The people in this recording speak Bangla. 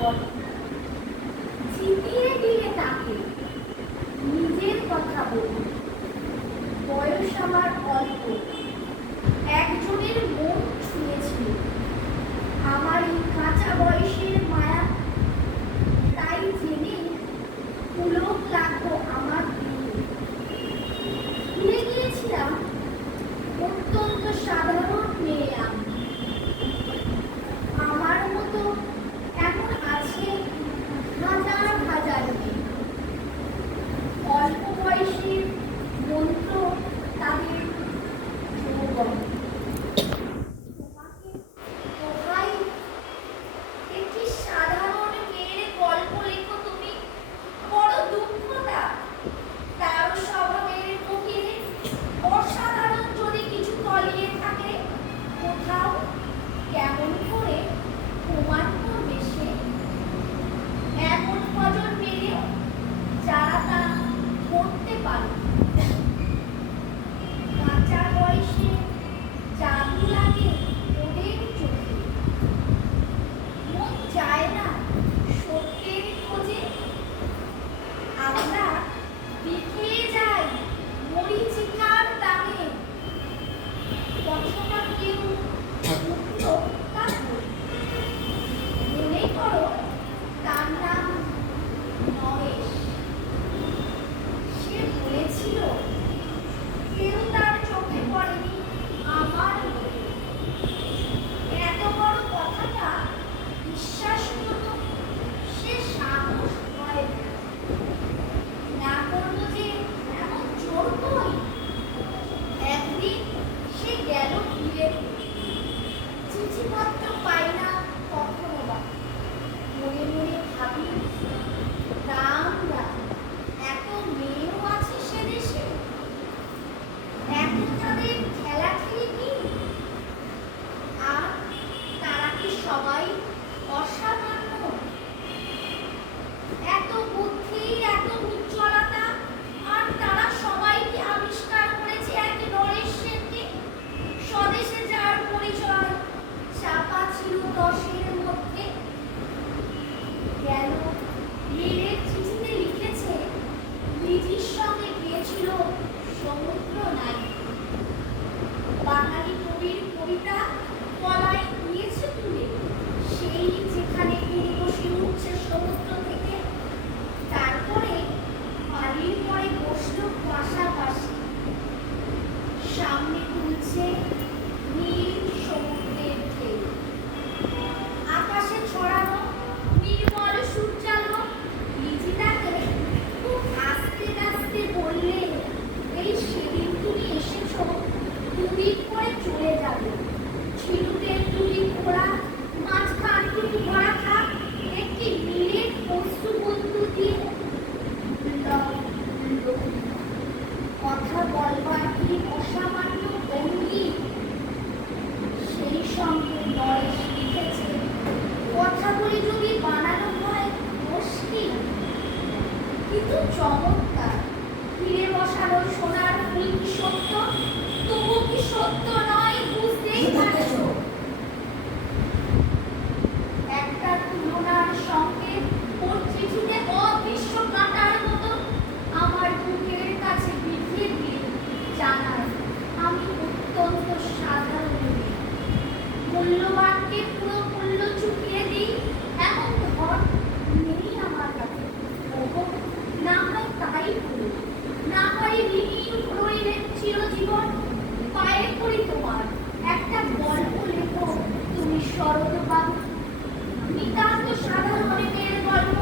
বলো, জিতিয়ে দিলে তাকে, নিজের কথা বলি। বয়স আমার অল্প, একজনের মন ছুঁয়েছিল আমার এই কাঁচা বয়সের মায়া, তাই জেনে পুলক লাগবো আমার দিকে। ভুলে গিয়েছিলাম অত্যন্ত সাধারণ মেয়ে আমি। আমার মতো এমন আছে হাজার হাজার মেয়ে, অল্প বয়সের মন্ত্র তাদের যৌবন। তোমাকে দোহাই, একটি সাধারণ মেয়ের গল্প লেখো তুমি। বড় দুঃখটা তার স্বভাবের গভীরে অসাধারণ যদি কিছু তলিয়ে থাকে কোথাও, কেমন করে প্রমাণ করবে সে? এমন কজন মেয়েও যারা তা করতে পারে। কাঁচা বয়সে জাদু লাগে ওদের চোখে, মন চায় না সত্যের খোঁজে। আমরা বিখে যাই মরিচিকার দামে, কথাটা কেউ উঠল তার মনে করো তার নাম নরেশ। সে বলেছিল কেউ তার চোখে পড়েনি আমার মনে। এত বড় কথাটা বিশ্বাস করতো সে সাহস হয় না করলো যে এমন জোর কই। একদিন সে গেল ফিরে, চিঠিপত্র পাই না কখনো বা। মনে মনে ভাবি রাম রাম, এত মেয়েও আছে সে দেশে, এত তাদের ঠেলাঠেলি কি? আর তারা কি সবাই অসামান্য? এত বুদ্ধি, এত উজ্জ্বলতা, আর তারা সবাই কি আবিষ্কার করেছে এক নরেশ সেনকে? স্বদেশে যার পরিচয় চাপা ছিল 10-এর মধ্যে। গেল মেয়ের চিঠিতে লিখেছে লিজির সঙ্গে গিয়েছিল সমুদ্র নাই। বাঙালি কবির কবিতা গলায় দিয়েছে তুলে, সেই যেখানে বসে উঠছে সমুদ্র থেকে। তারপরে বাড়ির পরে বসলো পাশাপাশি, সামনে তুলছে নীল সমুদ্রের ঢেউ। আকাশে ছড়ানো নির্মল সূর্যালো। লিজি তাকে খুব আস্তে আস্তে বললে, এই সেদিন তুমি এসেছো, দুদিন পরে চলে যাবে। ছিলুটের দুদিন ঘোড়া, মাঝখানটুকু ভরা থাক একটি নীলের বস্তু বন্ধু দিয়ে। কথা বলবার কি অসামান্য ভঙ্গি। সেই সঙ্গে নরেশ লিখেছে, কথাগুলি যদি বানানো হয় মুশকিল, কিন্তু চমৎকার। ফিরে বসানো সোনার ফুল কি সত্য? তবু কি সত্য নয় বুঝতেই পারছো। একটা তুলনার সংকেত ওর চিঠিতে অদৃশ্য কাঁটার মতো আমার বুকের কাছে বিঁধে দিয়ে জানায় আমি অত্যন্ত সাধারণ মেয়ে। মূল্যবানকে পুরো মূল্য চুকিয়ে দিই এমন ধন নেই আমার কাছে। ওগো, না হয় তাই করি, না হয় ঋণী রইলেন চিরজীবন। পায়ে করি তোমার একটা গল্প লেখো তুমি শরৎ বাবু, নিতান্ত সাধারণ মেয়ের গল্প।